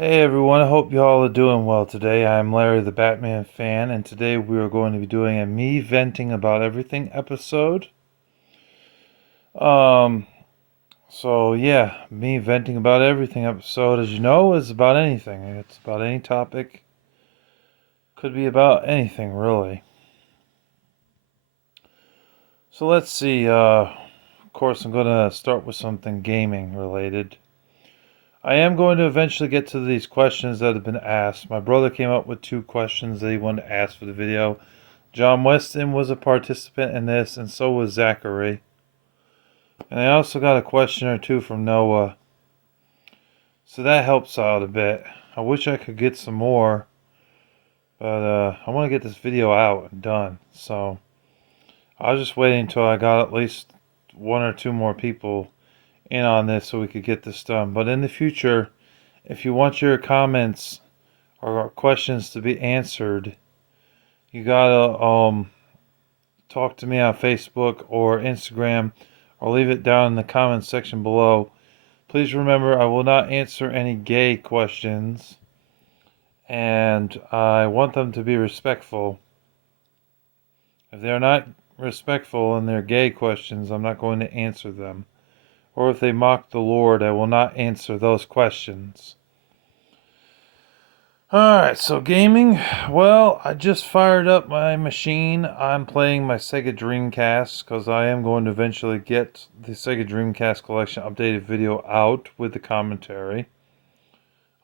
Hey everyone, I hope you all are doing well today. I'm Larry the Batman fan, and today we are going to be doing a me venting about everything episode. Um, so yeah, me venting about everything episode, as you know, is about anything. It's about any topic. Could be about anything, really. So let's see. Of course, I'm going to start with something gaming related. I am going to eventually get to these questions that have been asked. My brother came up with two questions that he wanted to ask for the video. John Weston was a participant in this, and so was Zachary. And I also got a question or two from Noah, so that helps out a bit. I wish I could get some more, but I want to get this video out and done. So I was just waiting until I got at least one or two more people in on this so we could get this done. But in the future, if you want your comments or questions to be answered, you gotta talk to me on Facebook or Instagram, or leave it down in the comments section below. Please remember, I will not answer any gay questions, and I want them to be respectful. If they're not respectful and they're gay questions, I'm not going to answer them. Or if they mock the Lord, I will not answer those questions. Alright, so gaming. Well, I just fired up my machine. I'm playing my Sega Dreamcast because I am going to eventually get the Sega Dreamcast Collection updated video out with the commentary.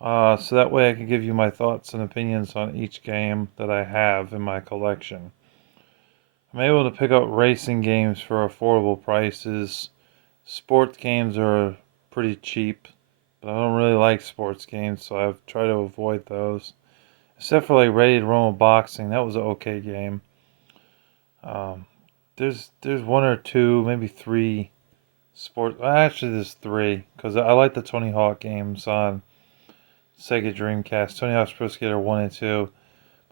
So that way I can give you my thoughts and opinions on each game that I have in my collection. I'm able to pick up racing games for affordable prices. Sports games are pretty cheap, but I don't really like sports games, so I've tried to avoid those. Except for like Ready to Rumble Boxing, that was an okay game. Um, there's one or two, maybe three sports. Actually, there's three because I like the Tony Hawk games on Sega Dreamcast. Tony Hawk's Pro Skater 1 and 2,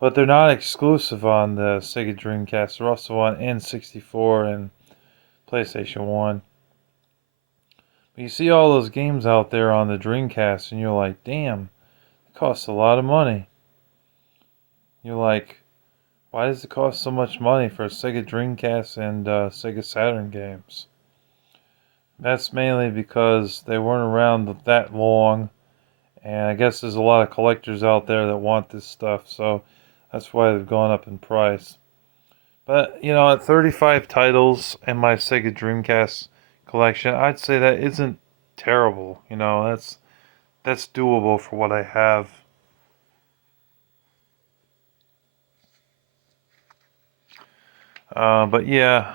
but they're not exclusive on the Sega Dreamcast. They're also on N64 and PlayStation 1. But you see all those games out there on the Dreamcast, and you're like, damn, it costs a lot of money. You're like, why does it cost so much money for Sega Dreamcast and Sega Saturn games? That's mainly because they weren't around that long, and I guess there's a lot of collectors out there that want this stuff, so that's why they've gone up in price. But, at 35 titles in my Sega Dreamcast collection, I'd say that isn't terrible. That's doable for what I have. But yeah,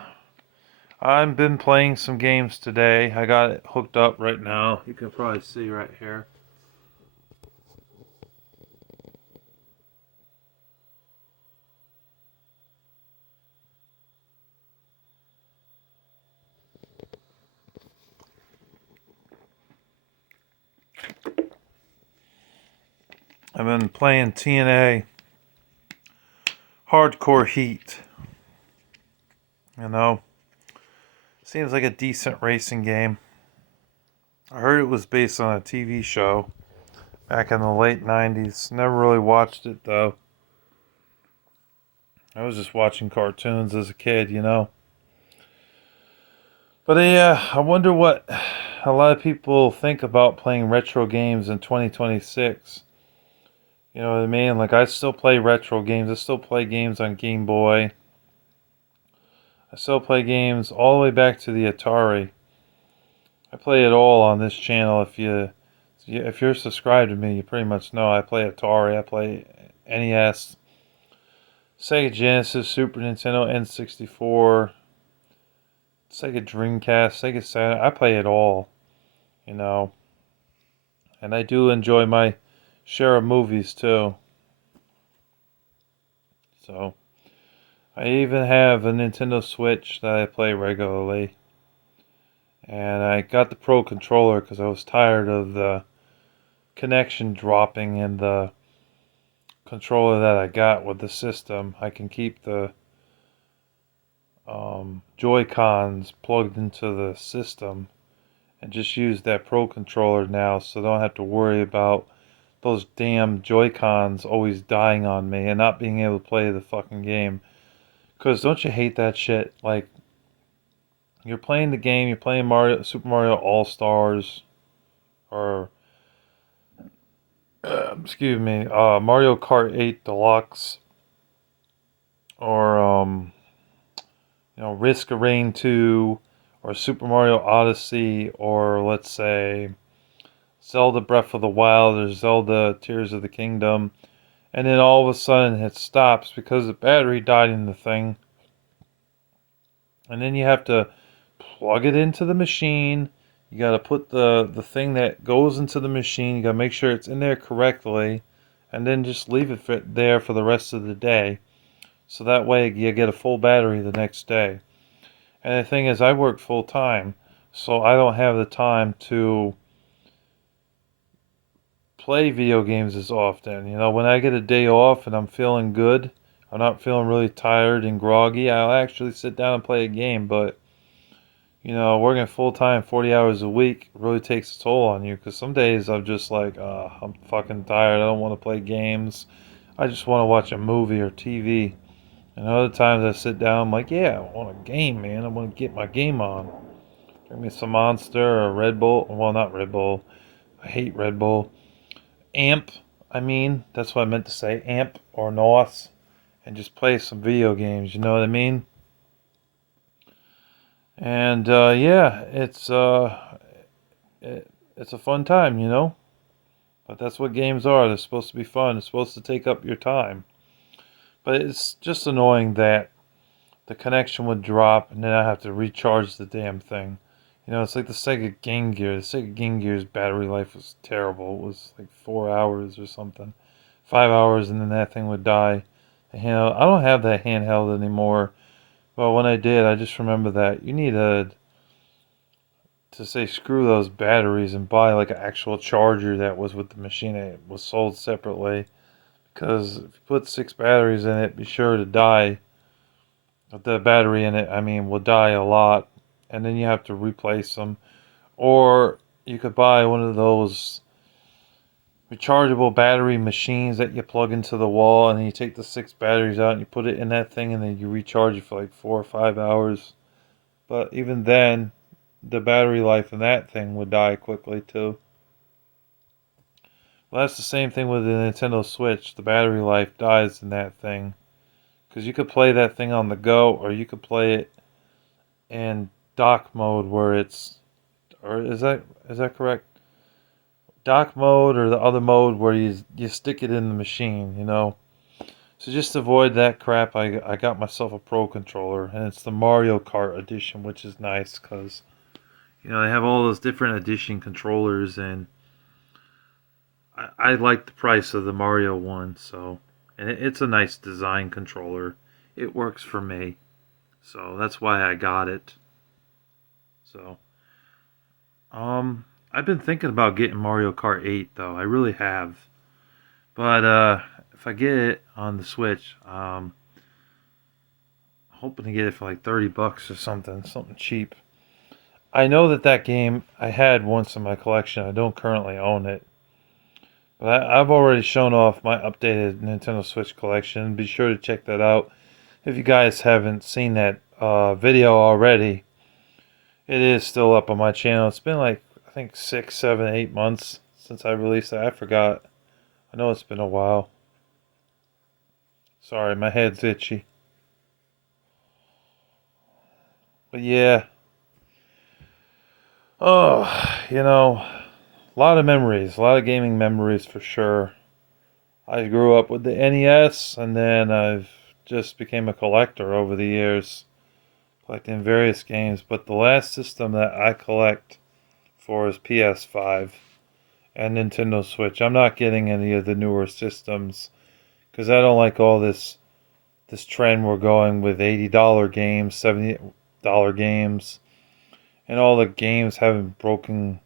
I've been playing some games today. I got it hooked up right now. You can probably see right here. I've been playing TNA Hardcore Heat. You know, seems like a decent racing game. I heard it was based on a TV show back in the late 90s. Never really watched it though. I was just watching cartoons as a kid. But yeah, I wonder what a lot of people think about playing retro games in 2026. You know what I mean? Like, I still play retro games. I still play games on Game Boy. I still play games all the way back to the Atari. I play it all on this channel. If you're subscribed to me, you pretty much know I play Atari. I play NES, Sega Genesis, Super Nintendo, N64, Sega Dreamcast, Sega Saturn. I play it all, you know. And I do enjoy my share of movies too. So I even have a Nintendo Switch that I play regularly. And I got the Pro controller because I was tired of the connection dropping in the controller that I got with the system. I can keep the Joy Cons plugged into the system and just use that Pro controller now, so I don't have to worry about those damn Joy-Cons always dying on me and not being able to play the fucking game. Because don't you hate that shit? Like, you're playing the game, you're playing Super Mario All Stars, or excuse me, Mario Kart 8 Deluxe, or Risk of Rain 2, or Super Mario Odyssey, or let's say Zelda Breath of the Wild, or Zelda Tears of the Kingdom, and then all of a sudden it stops because the battery died in the thing, and then you have to plug it into the machine. You got to put the thing that goes into the machine. You got to make sure it's in there correctly, and then just leave it there for the rest of the day. So that way you get a full battery the next day. And the thing is, I work full time, so I don't have the time to play video games as often. When I get a day off and I'm feeling good, I'm not feeling really tired and groggy, I'll actually sit down and play a game. But working full time, 40 hours a week really takes a toll on you. Because some days I'm just like, I'm fucking tired. I don't want to play games. I just want to watch a movie or TV. And other times I sit down, I'm like, yeah, I want a game, man. I want to get my game on. Drink me some Monster or Red Bull. Well, not Red Bull. I hate Red Bull. Amp, I mean. That's what I meant to say. Amp or NOS. And just play some video games. You know what I mean? And yeah, it's a fun time. But that's what games are. They're supposed to be fun. They're supposed to take up your time. But it's just annoying that the connection would drop and then I have to recharge the damn thing. It's like the Sega Game Gear. The Sega Game Gear's battery life was terrible. It was like 4 hours or something, 5 hours, and then that thing would die. I don't have that handheld anymore. But when I did, I just remember that you need to say screw those batteries and buy like an actual charger that was with the machine. It was sold separately because if you put 6 batteries in it, be sure to die. The battery in it, I mean, will die a lot, and then you have to replace them. Or you could buy one of those rechargeable battery machines that you plug into the wall, and then you take the 6 batteries out and you put it in that thing, and then you recharge it for like 4 or 5 hours. But even then, the battery life in that thing would die quickly too. Well, that's the same thing with the Nintendo Switch. The battery life dies in that thing. Because you could play that thing on the go, or you could play it in dock mode where it's, or is that correct? Dock mode or the other mode where you stick it in the machine. So just to avoid that crap, I got myself a Pro controller, and it's the Mario Kart edition, which is nice because they have all those different edition controllers, and I like the price of the Mario one, so and it's a nice design controller. It works for me, so that's why I got it. So, I've been thinking about getting Mario Kart 8 though. I really have, but if I get it on the Switch, hoping to get it for like $30 or something cheap. I know that game I had once in my collection. I don't currently own it. But I've already shown off my updated Nintendo Switch collection. Be sure to check that out. If you guys haven't seen that video already, it is still up on my channel. It's been like, I think 6, 7, 8 months since I released it. I forgot. I know it's been a while. Sorry, my head's itchy. But yeah. Oh, a lot of memories. A lot of gaming memories for sure. I grew up with the NES, and then I've just became a collector over the years, collecting various games. But the last system that I collect for is PS5 and Nintendo Switch. I'm not getting any of the newer systems because I don't like all this trend we're going with $80 games, $70 games, and all the games having broken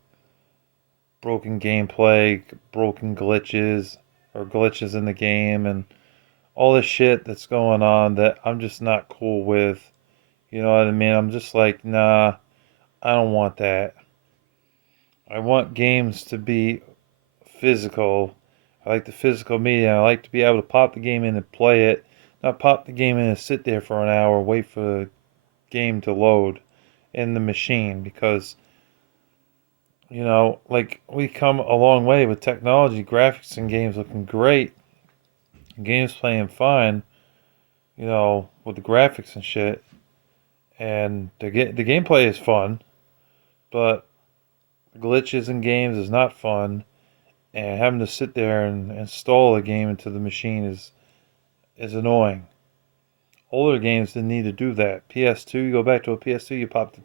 gameplay, broken glitches or glitches in the game, and all this shit that's going on that I'm just not cool with. You know what I mean? I'm just like, nah, I don't want that. I want games to be physical I like the physical media. I like to be able to pop the game in and play it, not pop the game in and sit there for an hour, wait for the game to load in the machine. Because, like, we come a long way with technology, graphics and games looking great, games playing fine, with the graphics and shit. And the gameplay is fun, but glitches in games is not fun, and having to sit there and install a game into the machine is annoying. Older games didn't need to do that. PS2, you go back to a PS2, you pop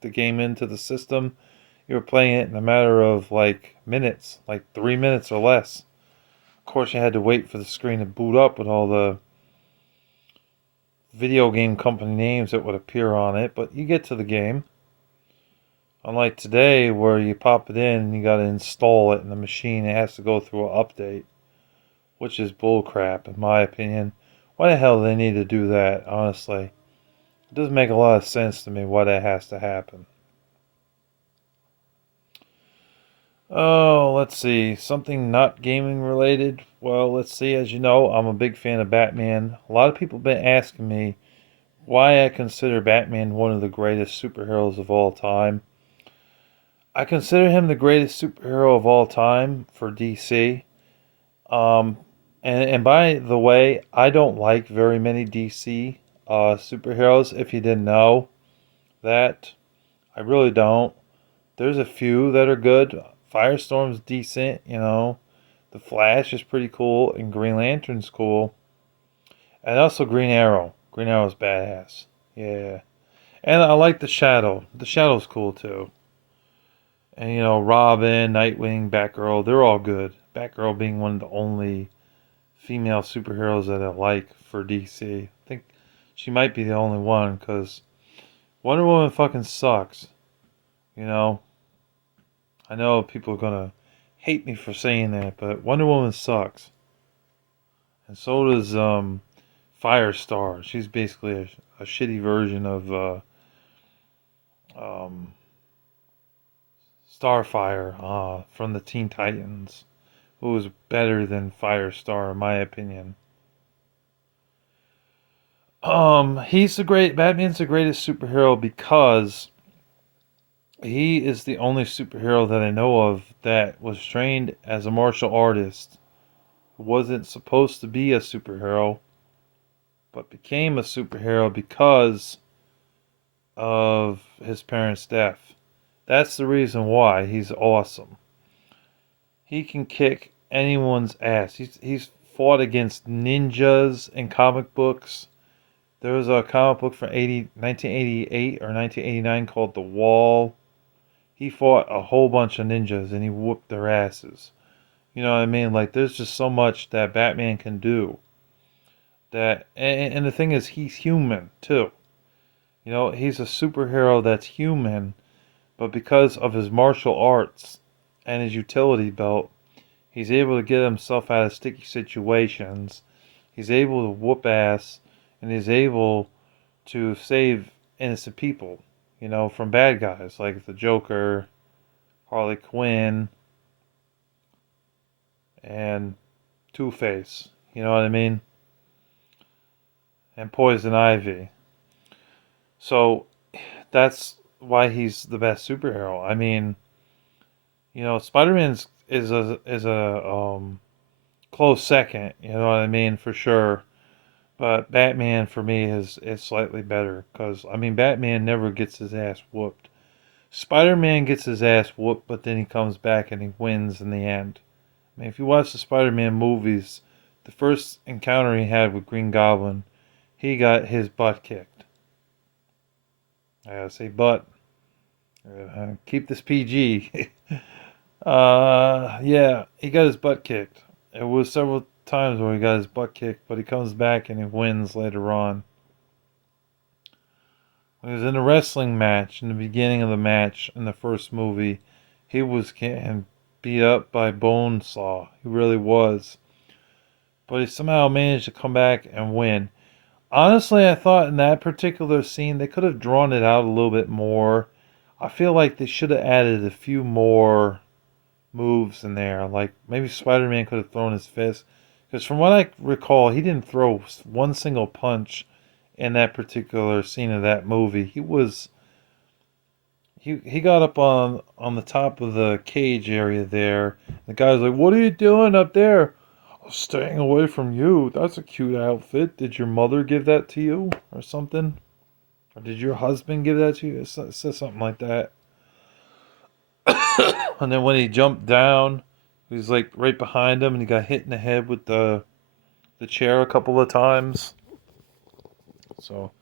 the game into the system, you were playing it in a matter of like minutes, like 3 minutes or less. Of course, you had to wait for the screen to boot up with all the video game company names that would appear on it, but you get to the game. Unlike today, where you pop it in and you gotta install it in the machine, it has to go through an update, which is bullcrap in my opinion. Why the hell do they need to do that, honestly? It doesn't make a lot of sense to me why that has to happen. Oh, let's see. Something not gaming related. Well, let's see. As you know, I'm a big fan of Batman. A lot of people have been asking me why I consider Batman one of the greatest superheroes of all time. I consider him the greatest superhero of all time for DC. Um, and by the way, I don't like very many DC superheroes. If you didn't know that, I really don't. There's a few that are good. Firestorm's decent. The Flash is pretty cool, and Green Lantern's cool, and also Green Arrow. Green Arrow's badass. Yeah, and I like the Shadow. The Shadow's cool too. And Robin, Nightwing, Batgirl—they're all good. Batgirl being one of the only female superheroes that I like for DC. I think she might be the only one because Wonder Woman fucking sucks. You know, I know people are gonna hate me for saying that, but Wonder Woman sucks, and so does Firestar. She's basically a shitty version of um, Starfire from the Teen Titans, who was better than Firestar in my opinion. Batman's the greatest superhero because he is the only superhero that I know of that was trained as a martial artist, who wasn't supposed to be a superhero, but became a superhero because of his parents' death. That's the reason why he's awesome. He can kick anyone's ass. He's fought against ninjas in comic books. There was a comic book from 1988 or 1989 called The Wall. He fought a whole bunch of ninjas and he whooped their asses. You know what I mean? Like, there's just so much that Batman can do. And the thing is, he's human too. He's a superhero that's human, but because of his martial arts and his utility belt, he's able to get himself out of sticky situations. He's able to whoop ass, and he's able to save innocent people, from bad guys like the Joker, Harley Quinn, and Two-Face. You know what I mean? And Poison Ivy. So that's why he's the best superhero. I mean, Spider-Man's is a close second. You know what I mean, for sure. But Batman for me is slightly better because I mean Batman never gets his ass whooped. Spider-Man gets his ass whooped, but then he comes back and he wins in the end. I mean, if you watch the Spider-Man movies, the first encounter he had with Green Goblin, he got his butt kicked. I gotta say butt. Keep this PG. Yeah, he got his butt kicked. It was several times where he got his butt kicked, but he comes back and he wins later on. When he was in a wrestling match, in the beginning of the match in the first movie, he was getting beat up by Bonesaw. He really was. But he somehow managed to come back and win. Honestly, I thought in that particular scene they could have drawn it out a little bit more. I feel like they should have added a few more moves in there. Like maybe Spider-Man could have thrown his fist, because from what I recall, he didn't throw one single punch in that particular scene of that movie. He got up on the top of the cage area there. The guy's like, "What are you doing up there?" "I'm staying away from you. That's a cute outfit. Did your mother give that to you or something? Or did your husband give that to you?" It says something like that. And then when he jumped down, he was like right behind him, and he got hit in the head with the chair a couple of times. So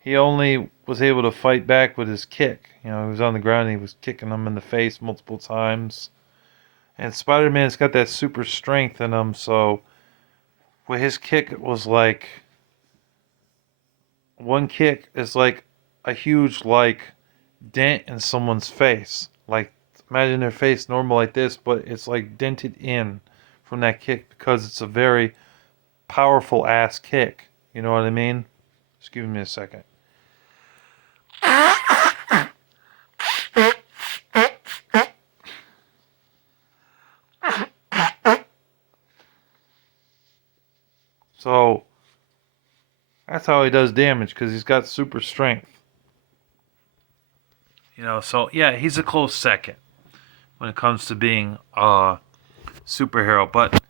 he only was able to fight back with his kick. He was on the ground and he was kicking him in the face multiple times. And Spider-Man's got that super strength in him, so with his kick was like one kick is like a huge like dent in someone's face. Like imagine their face normal like this, but it's like dented in from that kick because it's a very powerful ass kick. You know what I mean? Excuse me a second. So that's how he does damage because he's got super strength. So yeah, he's a close second when it comes to being a superhero. But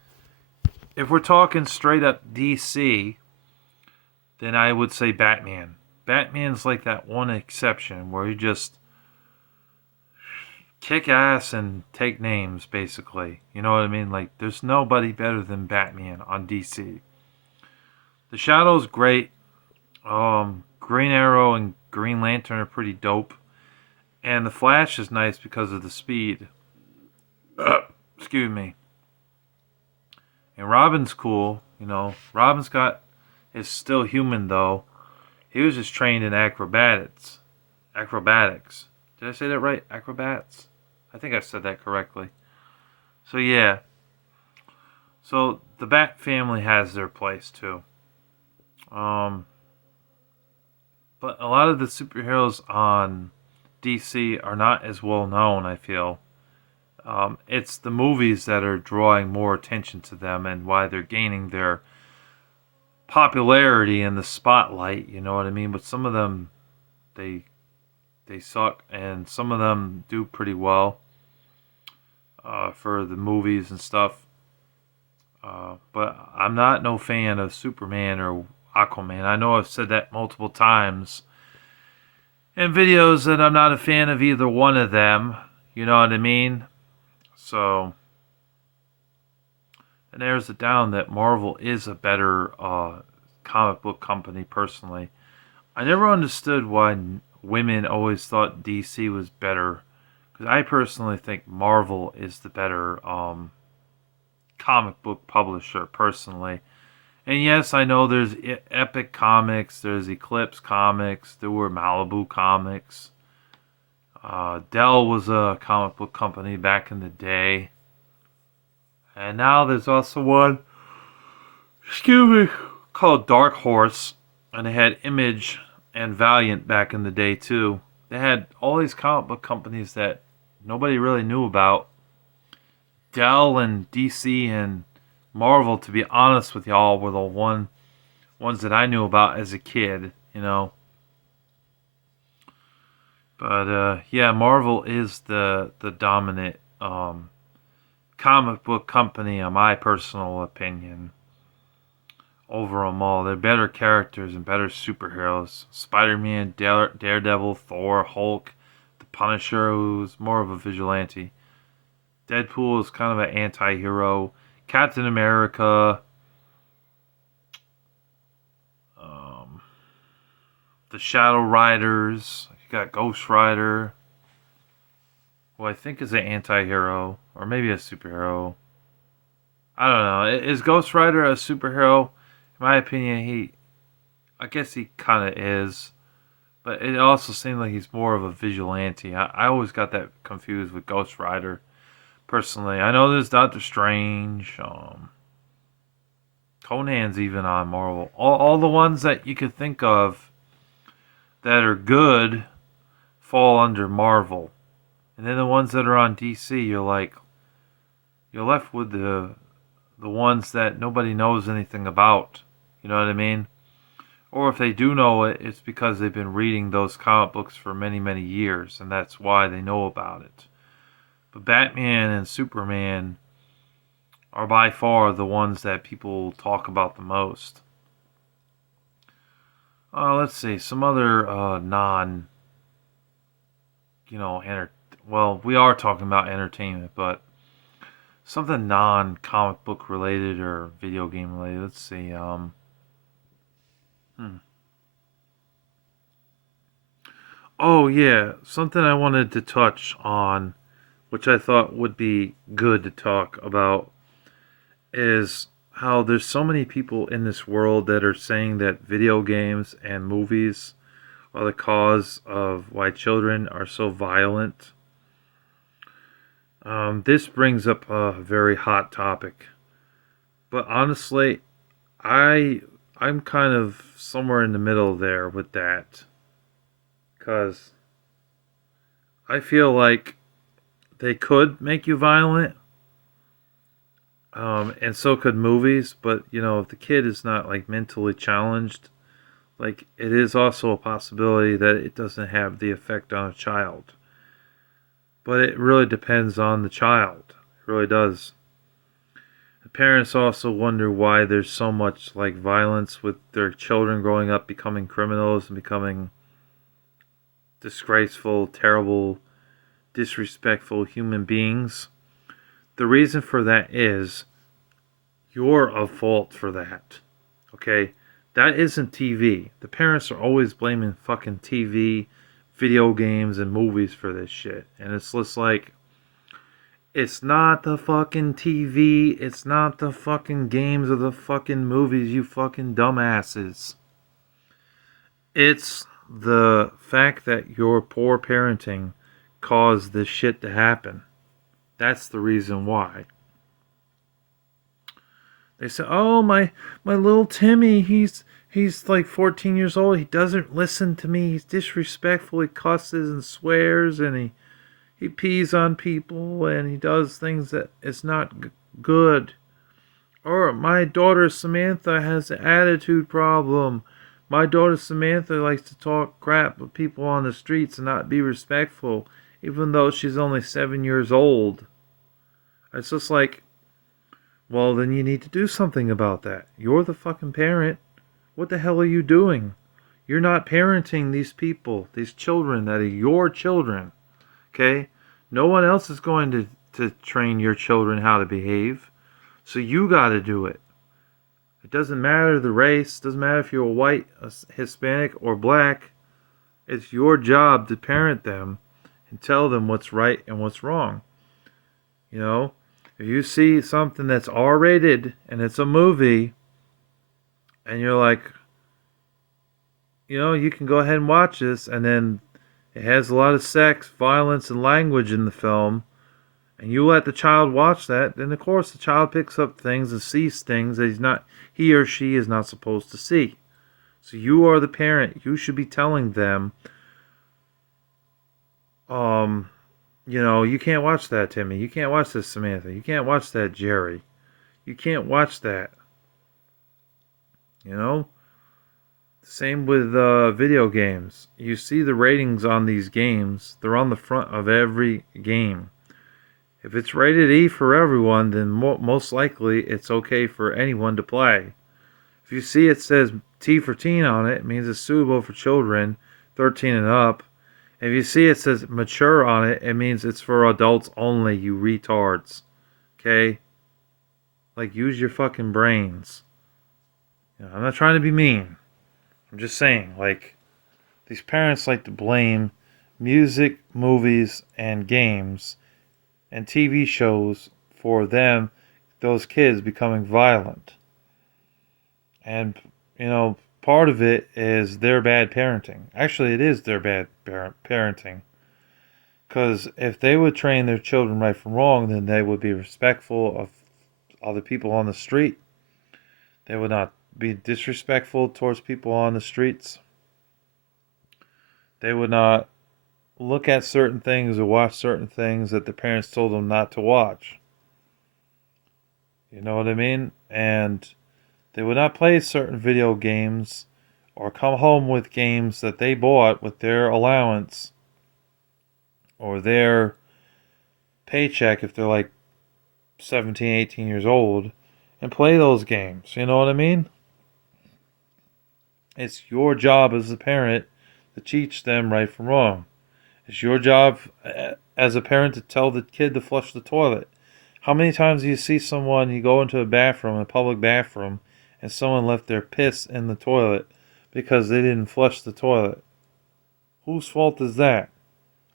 if we're talking straight up DC, then I would say Batman. Batman's like that one exception where he just kick ass and take names, basically. You know what I mean? Like, there's nobody better than Batman on DC. The Shadow's great. Green Arrow and Green Lantern are pretty dope. And the Flash is nice because of the speed. Excuse me. And Robin's cool. Robin's is still human, though. He was just trained in acrobatics. Did I say that right? Acrobats? I think I said that correctly. So yeah. So the Bat family has their place too. But a lot of the superheroes on DC are not as well known, I feel. It's the movies that are drawing more attention to them and why they're gaining their popularity in the spotlight, you know what I mean? But some of them, they suck, and some of them do pretty well for the movies and stuff. But I'm not no fan of Superman or Aquaman. I know I've said that multiple times in videos that I'm not a fan of either one of them. You know what I mean? So, it narrows it down that Marvel is a better comic book company, personally. I never understood why women always thought DC was better. Because I personally think Marvel is the better comic book publisher, personally. And yes, I know there's Epic Comics, there's Eclipse Comics, there were Malibu Comics. Dell was a comic book company back in the day. And now there's also one, called Dark Horse. And they had Image and Valiant back in the day too. They had all these comic book companies that nobody really knew about. Dell and DC and Marvel, to be honest with y'all, were the ones that I knew about as a kid, But yeah, Marvel is the dominant comic book company, in my personal opinion. Over them all, they're better characters and better superheroes. Spider-Man, Daredevil, Thor, Hulk, the Punisher, who's more of a vigilante. Deadpool is kind of an anti-hero. Captain America, the Shadow Riders. You got Ghost Rider, who I think is an anti-hero or maybe a superhero. I don't know. Is Ghost Rider a superhero? In my opinion, I guess he kind of is. But it also seems like he's more of a vigilante. I always got that confused with Ghost Rider, personally. I know there's Doctor Strange. Conan's even on Marvel. All the ones that you could think of that are good fall under Marvel. And then the ones that are on DC, you're like, you're left with the ones that nobody knows anything about. You know what I mean? Or if they do know it, it's because they've been reading those comic books for many, many years, and that's why they know about it. But Batman and Superman are by far the ones that people talk about the most. Let's see, some other non, well, we are talking about entertainment, but something non comic book related or video game related. Let's see. Hmm. Oh yeah, something I wanted to touch on, which I thought would be good to talk about, is how there's so many people in this world that are saying that video games and movies are the cause of why children are so violent. This brings up a very hot topic, but honestly, I I'm kind of somewhere in the middle there with that, because I feel like they could make you violent, and so could movies. But if the kid is not like mentally challenged, like it is also a possibility that it doesn't have the effect on a child. But it really depends on the child. It really does. The parents also wonder why there's so much like violence with their children growing up becoming criminals and becoming disgraceful, terrible, disrespectful human beings. The reason for that is you're a fault for that. Okay? That isn't TV. The parents are always blaming fucking TV, video games, and movies for this shit. And it's just like, it's not the fucking TV, it's not the fucking games or the fucking movies, you fucking dumbasses. It's the fact that your poor parenting caused this shit to happen. That's the reason why. They say, "Oh, my little Timmy, he's like 14 years old. He doesn't listen to me. He's disrespectful. He cusses and swears, and he pees on people, and he does things that is not good." Or my daughter Samantha has an attitude problem. My daughter Samantha likes to talk crap with people on the streets and not be respectful, even though she's only 7 years old. It's just like, well, then you need to do something about that. You're the fucking parent. What the hell are you doing? You're not parenting these people, these children that are your children. Okay? No one else is going to train your children how to behave. So you got to do it. It doesn't matter the race, doesn't matter if you're white, Hispanic, or black. It's your job to parent them and tell them what's right and what's wrong. You know, if you see something that's R rated and it's a movie, and you're like, you can go ahead and watch this, and then it has a lot of sex, violence, and language in the film, and you let the child watch that, then of course the child picks up things and sees things that he or she is not supposed to see. So you are the parent. You should be telling them, um, you can't watch that, Timmy. You can't watch this, Samantha. You can't watch that, Jerry. You can't watch that. You know? Same with video games. You see the ratings on these games, they're on the front of every game. If it's rated E for everyone, then most likely it's okay for anyone to play. If you see it says T for teen on it, it means it's suitable for children 13 and up. If you see it says mature on it, it means it's for adults only, you retards. Okay? Like, use your fucking brains. I'm not trying to be mean. I'm just saying, like, these parents like to blame music, movies, and games and TV shows for those kids becoming violent. And, part of it is their bad parenting. Actually, it is their bad parenting. Because if they would train their children right from wrong, then they would be respectful of other people on the street. They would not be disrespectful towards people on the streets. They would not look at certain things or watch certain things that the parents told them not to watch. You know what I mean? And they would not play certain video games or come home with games that they bought with their allowance or their paycheck if they're like 17, 18 years old and play those games. You know what I mean? It's your job as a parent to teach them right from wrong. It's your job as a parent to tell the kid to flush the toilet. How many times do you see someone, you go into a bathroom, a public bathroom, and someone left their piss in the toilet because they didn't flush the toilet? Whose fault is that?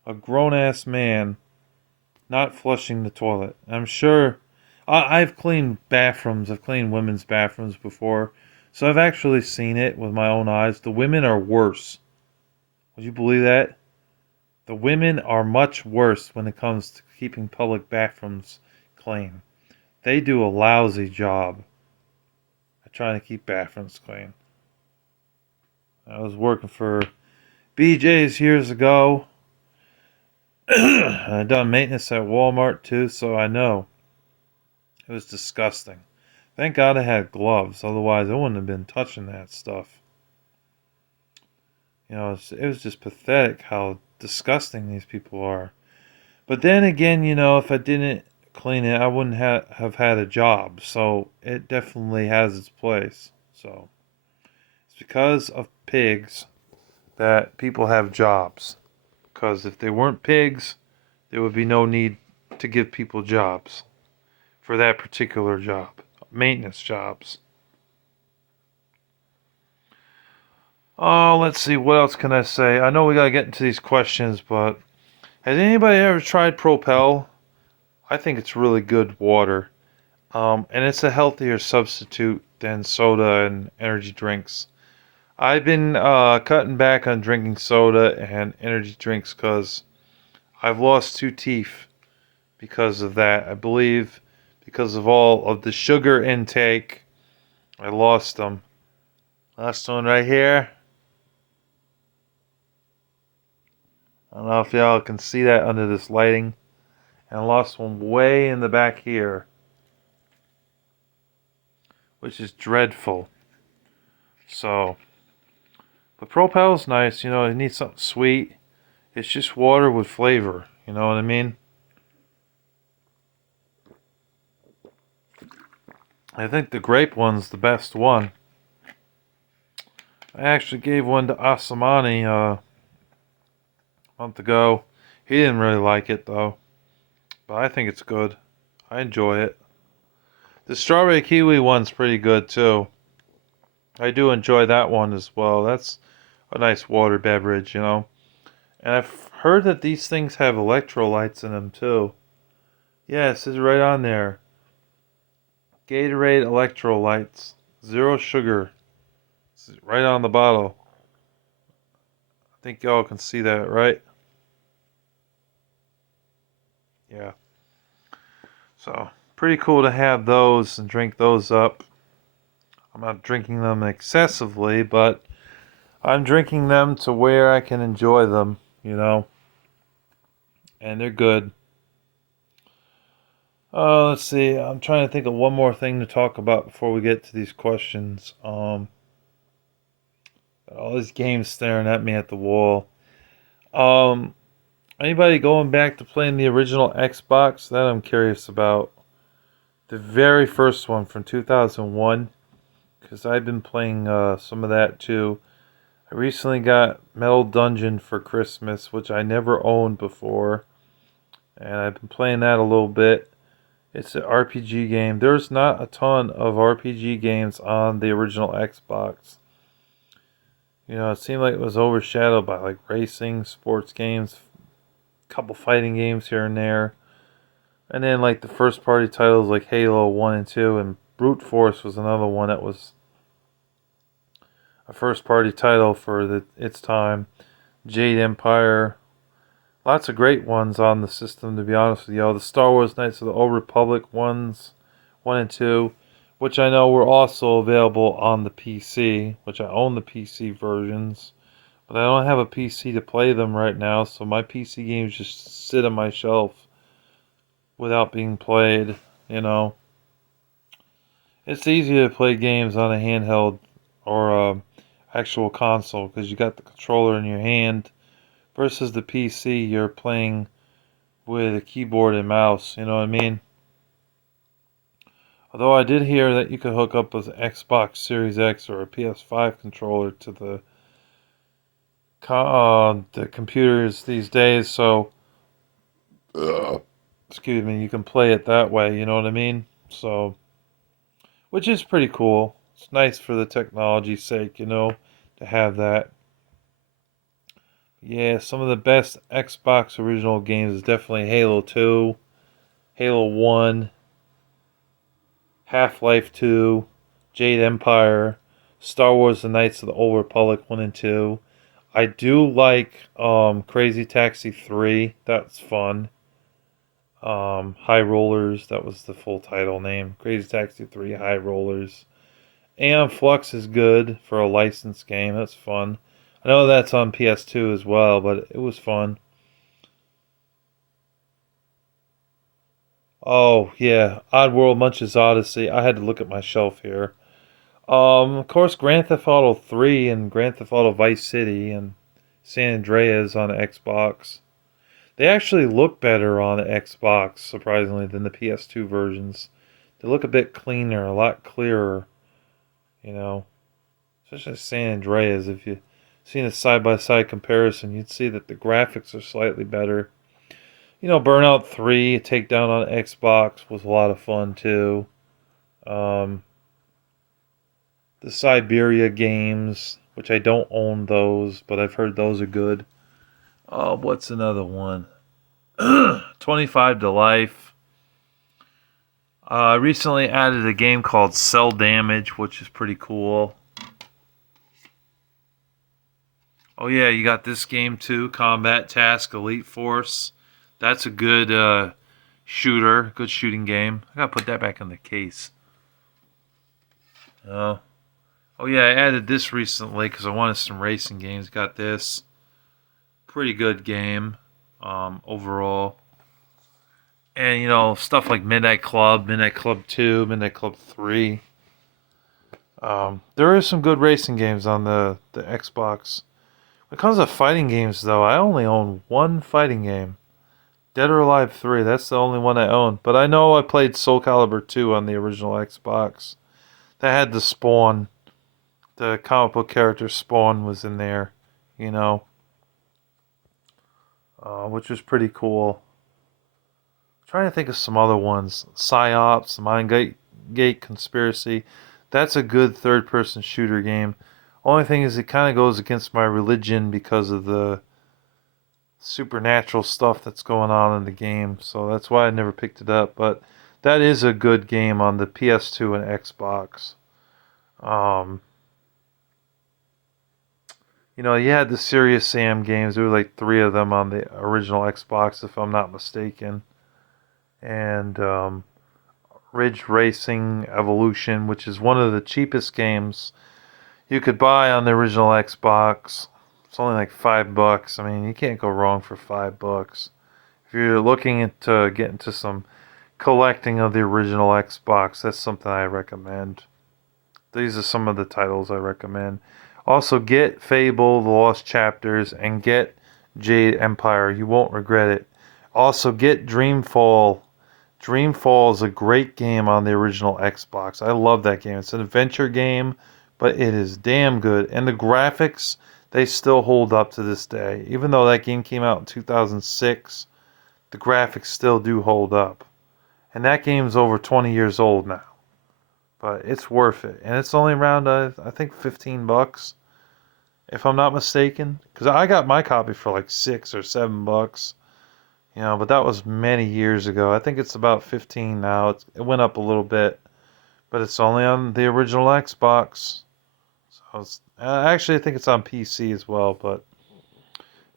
A grown ass man not flushing the toilet. I'm sure I've cleaned bathrooms, I've cleaned women's bathrooms before, so I've actually seen it with my own eyes. The women are worse. Would you believe that? The women are much worse when it comes to keeping public bathrooms clean. They do a lousy job at trying to keep bathrooms clean. I was working for BJ's years ago. I done maintenance at Walmart too, so I know. It was disgusting. Thank God I had gloves, otherwise I wouldn't have been touching that stuff. It was just pathetic how disgusting these people are. But then again, if I didn't clean it, I wouldn't have had a job. So it definitely has its place. So it's because of pigs that people have jobs. Because if they weren't pigs, there would be no need to give people jobs for that particular job. Maintenance jobs. Oh, let's see. What else can I say? I know we gotta get into these questions, but has anybody ever tried Propel? I think it's really good water. And it's a healthier substitute than soda and energy drinks. I've been cutting back on drinking soda and energy drinks because I've lost 2 teeth because of that. I believe because of all of the sugar intake, I lost them. Last one right here. I don't know if y'all can see that under this lighting. And I lost one way in the back here, which is dreadful. So, but Propel's nice. You need something sweet. It's just water with flavor. You know what I mean? I think the grape one's the best one. I actually gave one to Asamani a month ago. He didn't really like it though, but I think it's good. I enjoy it. The strawberry kiwi one's pretty good too. I do enjoy that one as well. That's a nice water beverage. And I've heard that these things have electrolytes in them too. Yeah, it says right on there. Gatorade electrolytes. Zero sugar. It's right on the bottle. I think y'all can see that, right? Yeah. So, pretty cool to have those and drink those up. I'm not drinking them excessively, but I'm drinking them to where I can enjoy them. And they're good. Let's see. I'm trying to think of one more thing to talk about before we get to these questions. All these games staring at me at the wall. Um, Anybody going back to playing the original Xbox? That I'm curious about. The very first one from 2001, because I've been playing some of that too. I recently got Metal Dungeon for Christmas, which I never owned before, and I've been playing that a little bit. It's an RPG game. There's not a ton of RPG games on the original Xbox. It seemed like it was overshadowed by like racing, sports games, a couple fighting games here and there. And then like the first party titles like Halo 1 and 2 and Brute Force was another one that was a first party title for its time. Jade Empire. Lots of great ones on the system, to be honest with you. The Star Wars Knights of the Old Republic ones, 1 and 2, which I know were also available on the PC, which I own the PC versions. But I don't have a PC to play them right now, so my PC games just sit on my shelf without being played. It's easy to play games on a handheld or actual console because you got the controller in your hand versus the PC. You're playing with a keyboard and mouse. You know what I mean? Although I did hear that you could hook up an Xbox Series X or a PS5 controller to the computers these days, so excuse me, you can play it that way. You know what I mean? So, which is pretty cool. It's nice for the technology's sake, to have that. Yeah, some of the best Xbox original games is definitely Halo 2, Halo 1, Half-Life 2, Jade Empire, Star Wars The Knights of the Old Republic 1 and 2. I do like Crazy Taxi 3. That's fun. High Rollers, that was the full title name. Crazy Taxi 3 High Rollers. Aeon Flux is good for a licensed game. That's fun. I know that's on PS2 as well, but it was fun. Oh, yeah. Oddworld Munch's Odyssey. I had to look at my shelf here. Of course, Grand Theft Auto 3 and Grand Theft Auto Vice City and San Andreas on Xbox. They actually look better on Xbox, surprisingly, than the PS2 versions. They look a bit cleaner, a lot clearer, you know. Especially San Andreas. If you seen a side-by-side comparison, you'd see that the graphics are slightly better. Burnout 3, Takedown on Xbox was a lot of fun too. Um, the Siberia games, which I don't own those, but I've heard those are good. Oh, what's another one? 25 to Life. I recently added a game called Cell Damage, which is pretty cool. Oh yeah, you got this game too, Combat Task Elite Force. That's a good shooter, good shooting game. I gotta put that back in the case. Oh, oh yeah, I added this recently because I wanted some racing games. Got this, pretty good game, overall. And stuff like Midnight Club, Midnight Club 2, Midnight Club 3. There is some good racing games on the Xbox. When it comes to fighting games, though, I only own one fighting game. Dead or Alive 3, that's the only one I own. But I know I played Soul Calibur 2 on the original Xbox. That had the Spawn. The comic book character Spawn was in there, you know, which was pretty cool. I'm trying to think of some other ones. PsyOps, Mindgate Conspiracy. That's a good third-person shooter game. Only thing is it kind of goes against my religion because of the supernatural stuff that's going on in the game. So that's why I never picked it up. But that is a good game on the PS2 and Xbox. Um, you had the Serious Sam games. There were like 3 of them on the original Xbox, if I'm not mistaken. And Ridge Racing Evolution, which is one of the cheapest games you could buy on the original Xbox. It's only like $5. I mean, you can't go wrong for $5. If you're looking to get into some collecting of the original Xbox, that's something I recommend. These are some of the titles I recommend. Also, get Fable, The Lost Chapters, and get Jade Empire. You won't regret it. Also, get Dreamfall. Dreamfall is a great game on the original Xbox. I love that game. It's an adventure game, but it is damn good. And the graphics, they still hold up to this day. Even though that game came out in 2006, the graphics still do hold up. And that game's over 20 years old now. But it's worth it. And it's only around, I think, $15, if I'm not mistaken. Because I got my copy for like $6 or $7. But that was many years ago. I think it's about 15 now. It went up a little bit. But it's only on the original Xbox. So actually, I think it's on PC as well. But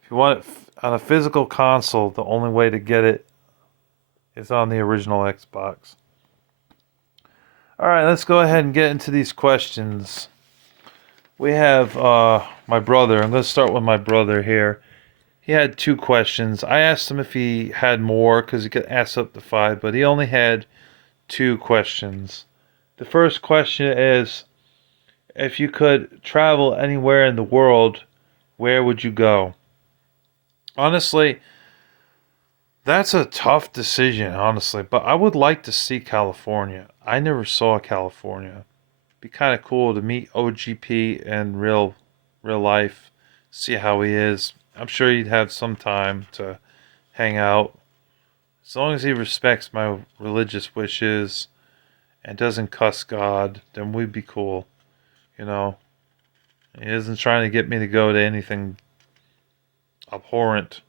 if you want it on a physical console, the only way to get it is on the original Xbox. All right, let's go ahead and get into these questions. We have my brother. I'm going to start with my brother here. He had 2 questions. I asked him if he had more because he could ask up to 5, but he only had 2 questions. The first question is, if you could travel anywhere in the world, where would you go? Honestly, that's a tough decision, honestly, but I would like to see California. I never saw California. Be kind of cool to meet OGP in real life, see how he is. I'm sure he'd have some time to hang out. As long as he respects my religious wishes and doesn't cuss God, then we'd be cool, you know. He isn't trying to get me to go to anything abhorrent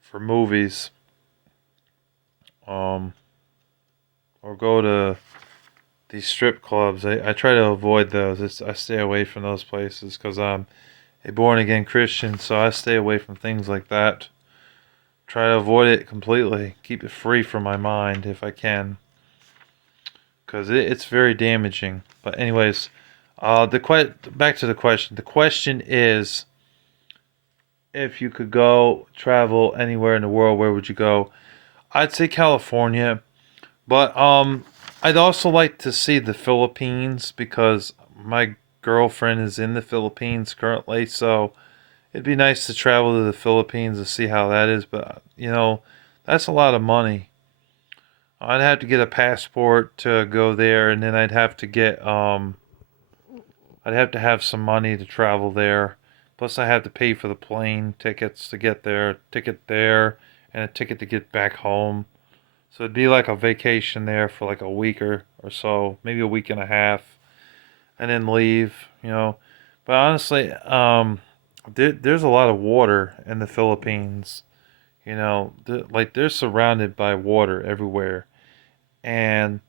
for movies, um, or go to these strip clubs. I try to avoid those. I stay away from those places because I'm a born again Christian, so I stay away from things like that. Try to avoid it completely. Keep it free from my mind if I can, because it's very damaging. But anyways, back to the question. The question is, if you could go travel anywhere in the world, where would you go? I'd say California, but I'd also like to see the Philippines because my girlfriend is in the Philippines currently, so it'd be nice to travel to the Philippines to see how that is, but that's a lot of money. I'd have to get a passport to go there, and then I'd have to have some money to travel there. Plus, I have to pay for the plane tickets to get there, ticket there, and a ticket to get back home. So it'd be like a vacation there for like a week or so, maybe a week and a half, and then leave. But honestly, there's a lot of water in the Philippines. Like they're surrounded by water everywhere, and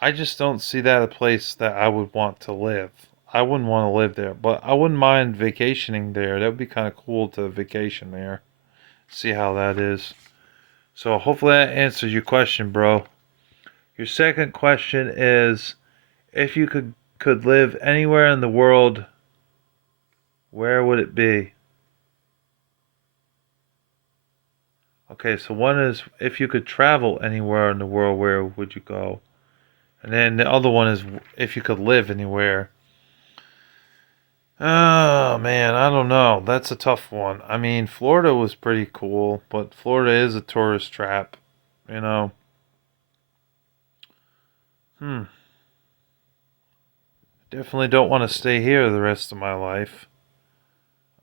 I just don't see that a place that I would want to live. I wouldn't want to live there, but I wouldn't mind vacationing there. That would be kind of cool to vacation there, see how that is. So hopefully that answers your question, bro. Your second question is, if you could live anywhere in the world, where would it be? Okay, so one is, if you could travel anywhere in the world, where would you go? And then the other one is, if you could live anywhere. Oh man, I don't know. That's a tough one. I mean, Florida was pretty cool, but Florida is a tourist trap, you know. Hmm. Definitely don't want to stay here the rest of my life.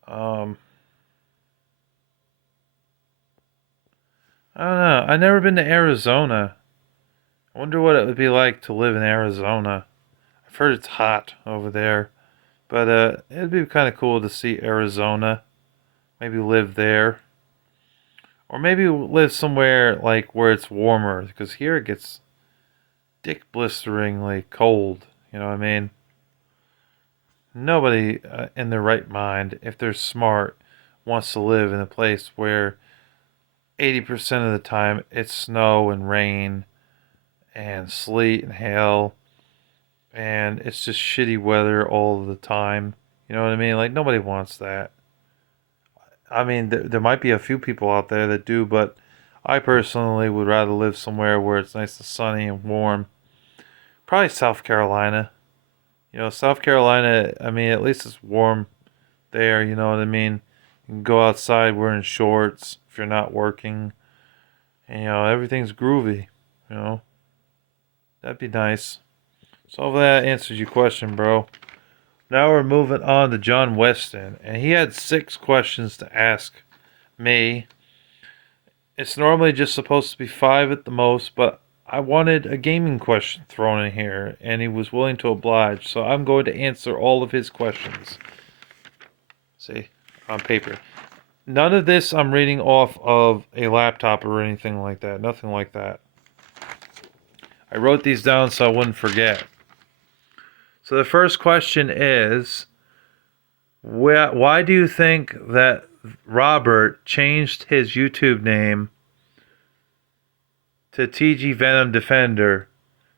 Um, I don't know. I've never been to Arizona. I wonder what it would be like to live in Arizona. I've heard it's hot over there, but it'd be kind of cool to see Arizona. Maybe live there, or maybe live somewhere like where it's warmer, because here it gets dick blisteringly cold. You know what I mean? Nobody in their right mind, if they're smart, wants to live in a place where 80% of the time it's snow and rain and sleet and hail and it's just shitty weather all the time. You know what I mean? Like, nobody wants that. I mean, there might be a few people out there that do, but I personally would rather live somewhere where it's nice and sunny and warm. Probably South Carolina. South Carolina, I mean, at least it's warm there, you know what I mean? You can go outside wearing shorts if you're not working. And, everything's groovy, you know? That'd be nice. So hopefully that answers your question, bro. Now we're moving on to John Weston, and he had 6 questions to ask me. It's normally just supposed to be 5 at the most, but I wanted a gaming question thrown in here, and he was willing to oblige, so I'm going to answer all of his questions. See, on paper. None of this I'm reading off of a laptop or anything like that. Nothing like that. I wrote these down so I wouldn't forget. So the first question is, why do you think that Robert changed his YouTube name to TG Venom Defender?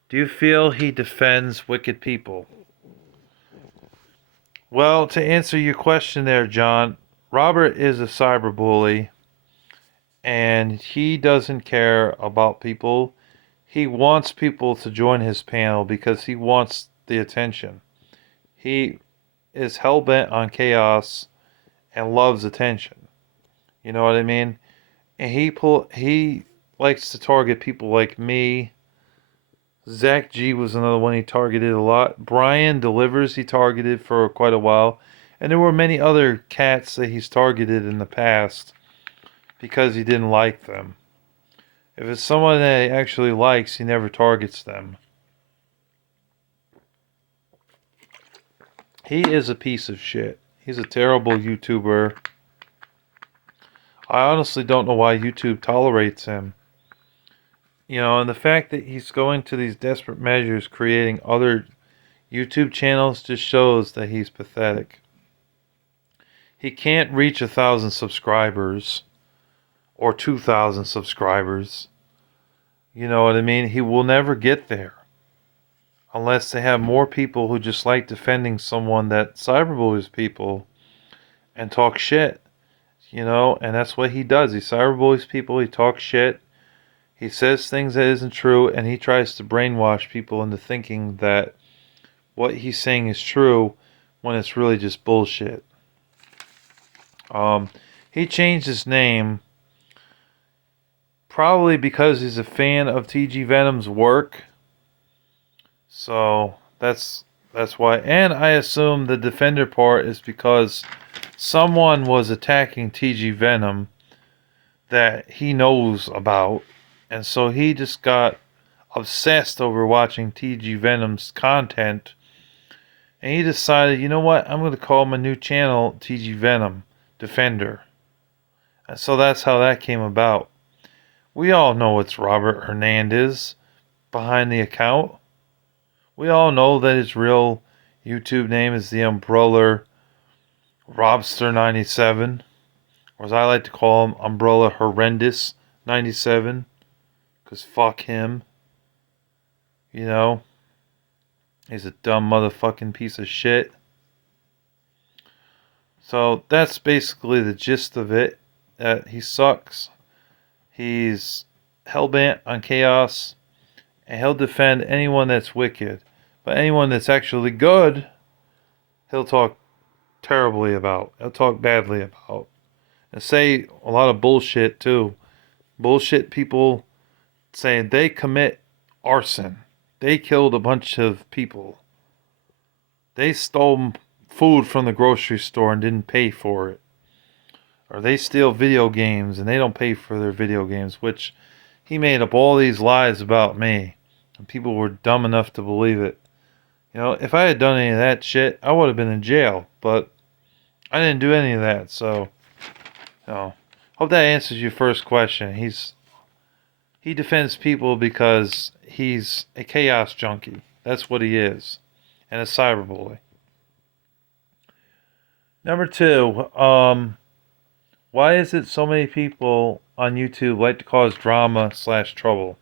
Do you feel he defends wicked people? Well, to answer your question there, John, Robert is a cyberbully and he doesn't care about people. He wants people to join his panel because he wants the attention. He is hell bent on chaos and loves attention. You know what I mean? And he likes to target people like me. Zach G was another one he targeted a lot. Brian Delivers he targeted for quite a while. And there were many other cats that he's targeted in the past because he didn't like them. If it's someone that he actually likes, he never targets them. He is a piece of shit. He's a terrible YouTuber. I honestly don't know why YouTube tolerates him. You know, and the fact that he's going to these desperate measures, creating other YouTube channels, just shows that he's pathetic. He can't reach 1,000 subscribers or 2,000 subscribers. You know what I mean? He will never get there unless they have more people who just like defending someone that cyberbullies people and talk shit. You know, and that's what he does. He cyberbullies people, he talks shit, he says things that isn't true, and he tries to brainwash people into thinking that what he's saying is true when it's really just bullshit. He changed his name probably because he's a fan of TG Venom's work. So that's why. And I assume the defender part is because someone was attacking TG Venom that he knows about, and so he just got obsessed over watching TG Venom's content, and he decided, you know what, I'm going to call my new channel TG Venom Defender. And so that's how that came about. We all know it's Robert Hernandez behind the account. We all know that his real YouTube name is the Umbrella Robster97, or as I like to call him, Umbrella Horrendous 97, because fuck him. You know, he's a dumb motherfucking piece of shit. So that's basically the gist of it. He sucks. He's hellbent on chaos, and he'll defend anyone that's wicked. But anyone that's actually good, he'll talk terribly about. He'll talk badly about. And say a lot of bullshit too. Bullshit people saying they commit arson. They killed a bunch of people. They stole food from the grocery store and didn't pay for it. Or they steal video games and they don't pay for their video games, which he made up all these lies about me. And people were dumb enough to believe it. You know, if I had done any of that shit, I would have been in jail. But I didn't do any of that, so, you know. Hope that answers your first question. He defends people because he's a chaos junkie. That's what he is. And a cyberbully. Number 2, why is it so many people on YouTube like to cause drama / trouble?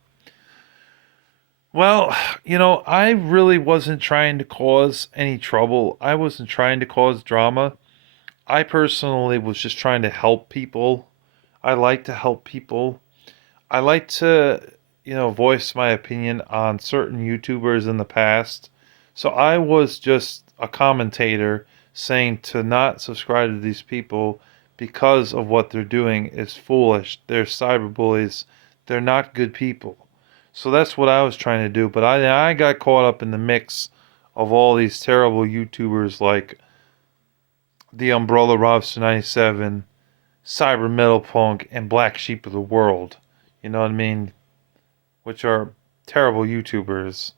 Well, you know, I really wasn't trying to cause any trouble. I wasn't trying to cause drama. I personally was just trying to help people. I like to help people. I like to, you know, voice my opinion on certain YouTubers in the past. So I was just a commentator saying to not subscribe to these people because of what they're doing is foolish. They're cyberbullies. They're not good people. So that's what I was trying to do. But I got caught up in the mix of all these terrible YouTubers like the Umbrella Robster 97, Cyber Metal Punk, and Black Sheep of the World. You know what I mean? Which are terrible YouTubers.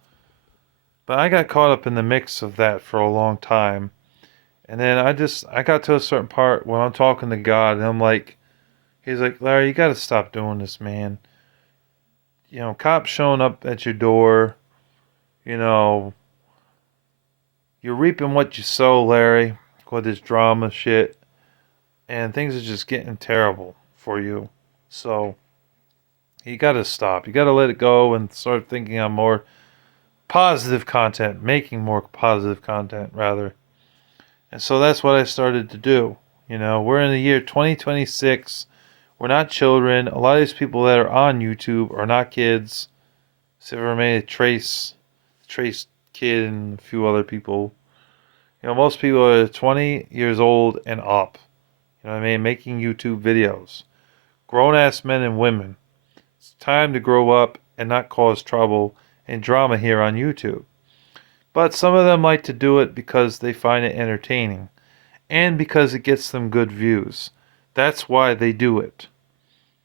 But I got caught up in the mix of that for a long time. And then I got to a certain part when I'm talking to God and I'm like, he's like, Larry, you gotta stop doing this, man. You know, cops showing up at your door, you know, you're reaping what you sow, Larry, with this drama shit. And things are just getting terrible for you. So, you gotta stop. You gotta let it go and start thinking on more positive content, making more positive content, rather. And so that's what I started to do. You know, we're in the year 2026. We're not children. A lot of these people that are on YouTube are not kids. Silver made Trace Kid, and a few other people. Most people are 20 years old and up. You know what I mean? Making YouTube videos. Grown ass men and women. It's time to grow up and not cause trouble and drama here on YouTube. But some of them like to do it because they find it entertaining and because it gets them good views. That's why they do it.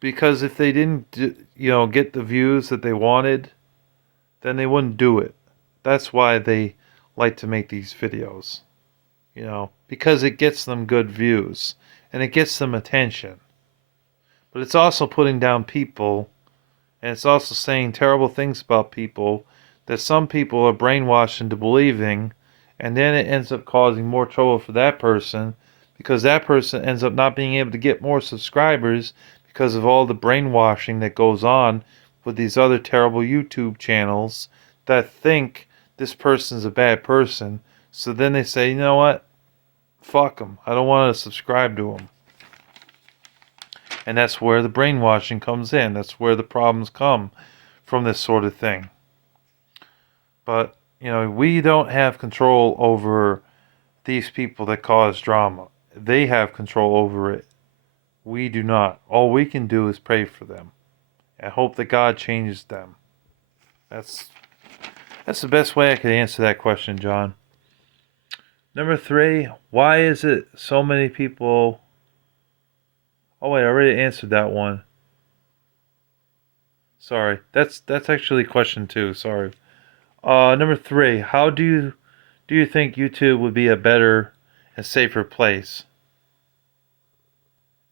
Because if they didn't, get the views that they wanted, then they wouldn't do it. That's why they like to make these videos. Because it gets them good views and it gets them attention. But it's also putting down people, and it's also saying terrible things about people that some people are brainwashed into believing, and then it ends up causing more trouble for that person because that person ends up not being able to get more subscribers because of all the brainwashing that goes on with these other terrible YouTube channels that think this person's a bad person. So then they say, you know what? Fuck them. I don't want to subscribe to them. And that's where the brainwashing comes in. That's where the problems come from this sort of thing. But, we don't have control over these people that cause drama. They have control over it. We do not. All we can do is pray for them and hope that God changes them. That's the best way I could answer that question, John. Number 3, why is it so many people... Oh wait, I already answered that one. Sorry. That's actually question 2, sorry. Number 3, how do you think YouTube would be a better and safer place?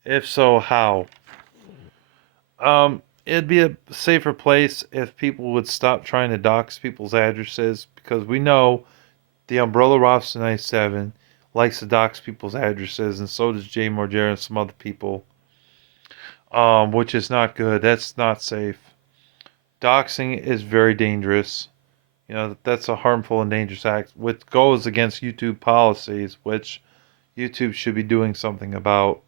If so, how? It'd be a safer place if people would stop trying to dox people's addresses, because we know the Umbrella Rasta 97 likes to dox people's addresses, and so does Jay Margera and some other people. Which is not good. That's not safe. Doxing is very dangerous. That's a harmful and dangerous act, which goes against YouTube policies, which YouTube should be doing something about.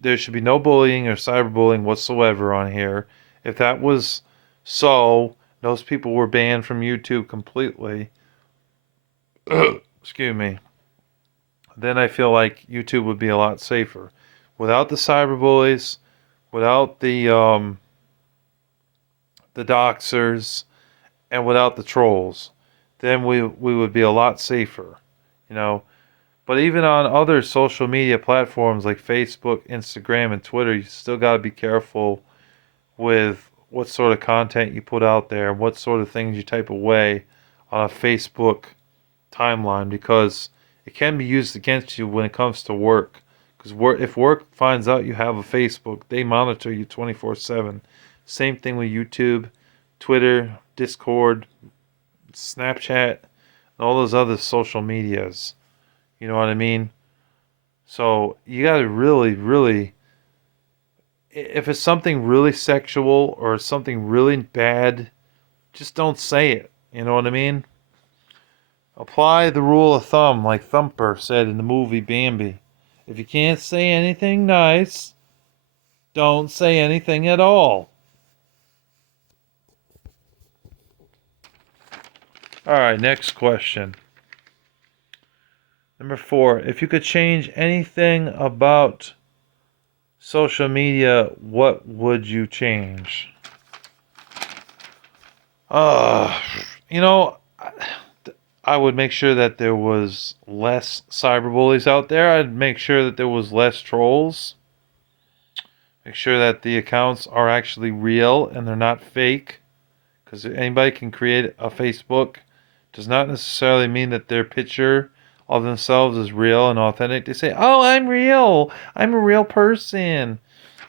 There should be no bullying or cyberbullying whatsoever on here. If that was so, those people were banned from YouTube completely. Excuse me. Then I feel like YouTube would be a lot safer. Without the cyberbullies, without the doxers, and without the trolls, then we would be a lot safer. But even on other social media platforms like Facebook, Instagram, and Twitter, you still got to be careful with what sort of content you put out there and what sort of things you type away on a Facebook timeline, because it can be used against you when it comes to work. Because if work finds out you have a Facebook, they monitor you 24/7. Same thing with YouTube, Twitter, Discord, Snapchat, and all those other social medias. You know what I mean? So you gotta really, really, if it's something really sexual or something really bad, just don't say it. You know what I mean? Apply the rule of thumb, like Thumper said in the movie Bambi. If you can't say anything nice, don't say anything at all. Alright, next question. Number 4, if you could change anything about social media, what would you change? You know, I would make sure that there was less cyberbullies out there. I'd make sure that there was less trolls. Make sure that the accounts are actually real and they're not fake. Because anybody can create a Facebook. Does not necessarily mean that their picture of themselves is real and authentic. They say, oh, I'm real. I'm a real person.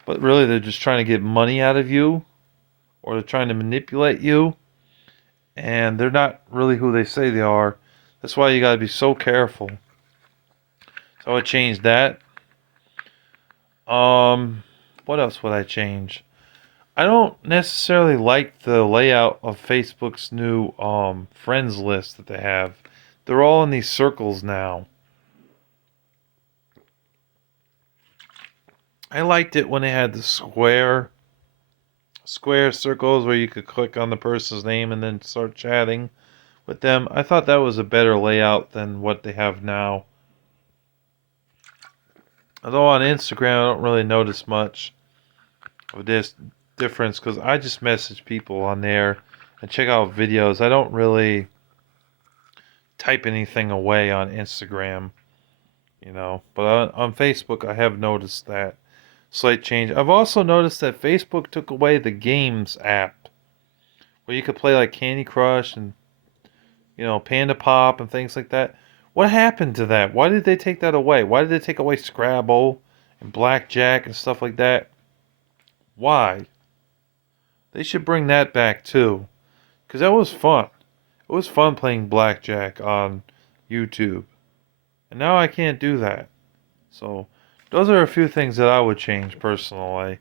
But really, they're just trying to get money out of you. Or they're trying to manipulate you. And they're not really who they say they are. That's why you got to be so careful. So I would change that. What else would I change? I don't necessarily like the layout of Facebook's new friends list that they have. They're all in these circles now. I liked it when they had the square square circles where you could click on the person's name and then start chatting with them. I thought that was a better layout than what they have now. Although on Instagram, I don't really notice much of this difference because I just message people on there and check out videos. I don't really type anything away on Instagram, But on Facebook, I have noticed that slight change. I've also noticed that Facebook took away the games app where you could play like Candy Crush and Panda Pop and things like that. What happened to that? Why did they take that away? Why did they take away Scrabble and Blackjack and stuff like that? Why? They should bring that back too, because that was fun. It was fun playing Blackjack on YouTube, and now I can't do that. So, those are a few things that I would change personally.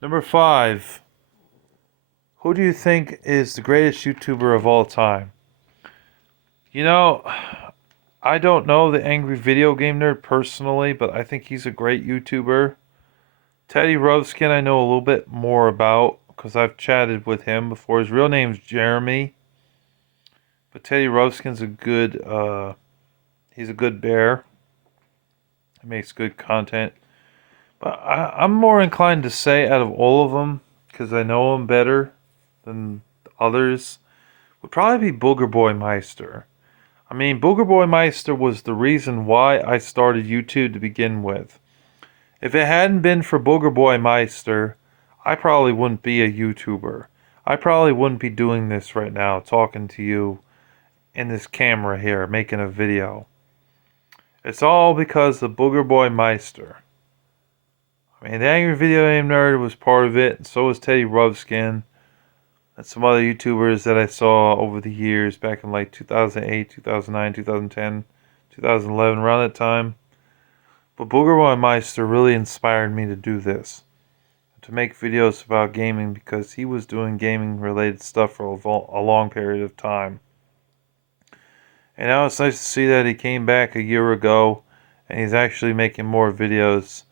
Number 5. Who do you think is the greatest YouTuber of all time? I don't know the Angry Video Game Nerd personally, but I think he's a great YouTuber. Teddy Ruxpin I know a little bit more about because I've chatted with him before. His real name's Jeremy, but Teddy Ruxpin's he's a good bear. He makes good content. But I'm more inclined to say out of all of them, because I know him better than others, would probably be Booger Boy Meister. I mean, Booger Boy Meister was the reason why I started YouTube to begin with. If it hadn't been for Booger Boy Meister, I probably wouldn't be a YouTuber. I probably wouldn't be doing this right now, talking to you in this camera here, making a video. It's all because of Booger Boy Meister. I mean, the Angry Video Game Nerd was part of it, and so was Teddy Ruxpin, and some other YouTubers that I saw over the years, back in like 2008, 2009, 2010, 2011, around that time. But Booger Boy Meister really inspired me to do this, to make videos about gaming, because he was doing gaming related stuff for a long period of time. And now it's nice to see that he came back a year ago and he's actually making more videos.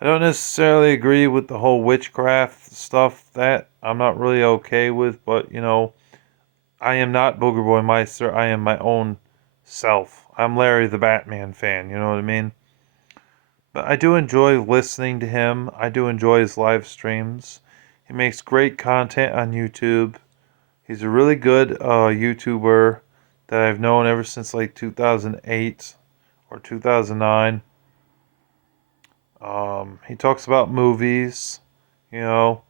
I don't necessarily agree with the whole witchcraft stuff, that I'm not really okay with, but I am not Booger Boy Meister. I am my own self. I'm Larry the Batman fan, you know what I mean? But I do enjoy listening to him. I do enjoy his live streams. He makes great content on YouTube. He's a really good YouTuber that I've known ever since like 2008 or 2009. He talks about movies. You know,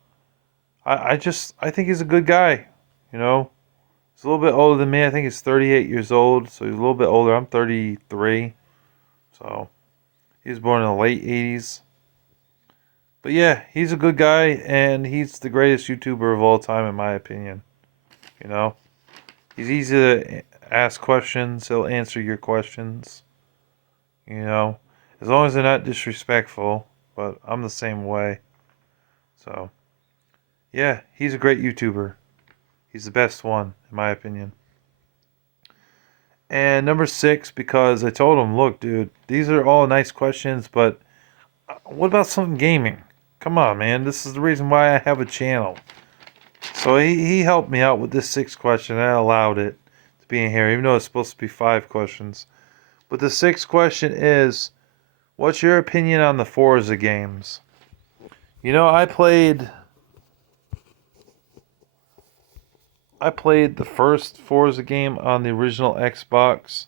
I think he's a good guy. You know, he's a little bit older than me. I think he's 38 years old, so he's a little bit older. I'm 33, so he was born in the late 80s. But yeah, he's a good guy, and he's the greatest YouTuber of all time, in my opinion. You know, he's easy to ask questions. He'll answer your questions. You know, as long as they're not disrespectful. But I'm the same way. So, yeah, he's a great YouTuber. He's the best one, in my opinion. And number 6, because I told him, look, dude, these are all nice questions, but what about something gaming? Come on, man. This is the reason why I have a channel. So he helped me out with this 6th question. I allowed it to be in here, even though it's supposed to be 5 questions. But the 6th question is, what's your opinion on the Forza games? I played the first Forza game on the original Xbox,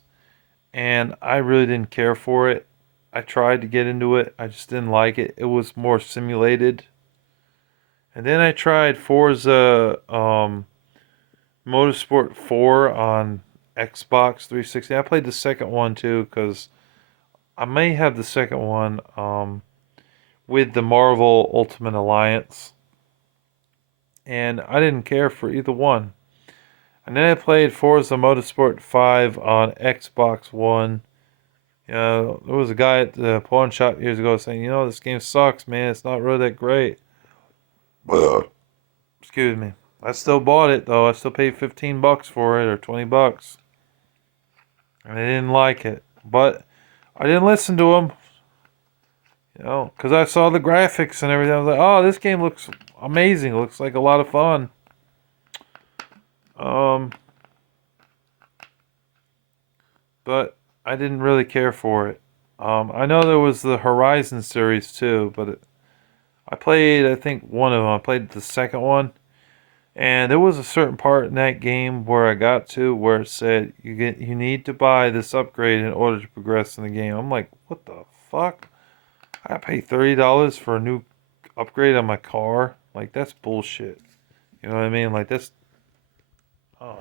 and I really didn't care for it. I tried to get into it. I just didn't like it. It was more simulated. And then I tried Forza Motorsport 4 on Xbox 360. I played the second one too, because I may have the second one with the Marvel Ultimate Alliance. And I didn't care for either one. And then I played Forza Motorsport 5 on Xbox One. There was a guy at the pawn shop years ago saying, this game sucks, man. It's not really that great. Excuse me. I still bought it, though. I still paid $15 for it, or $20. And I didn't like it. But I didn't listen to him. Because I saw the graphics and everything. I was like, oh, this game looks amazing. It looks like a lot of fun. Um, but I didn't really care for it. I know there was the Horizon series too, but I played, I think, one of them. I played the second one, and there was a certain part in that game where I got to where it said you need to buy this upgrade in order to progress in the game. I'm like, what the fuck? I paid $30 for a new upgrade on my car. Like, that's bullshit. You know what I mean? Like, that's. Oh.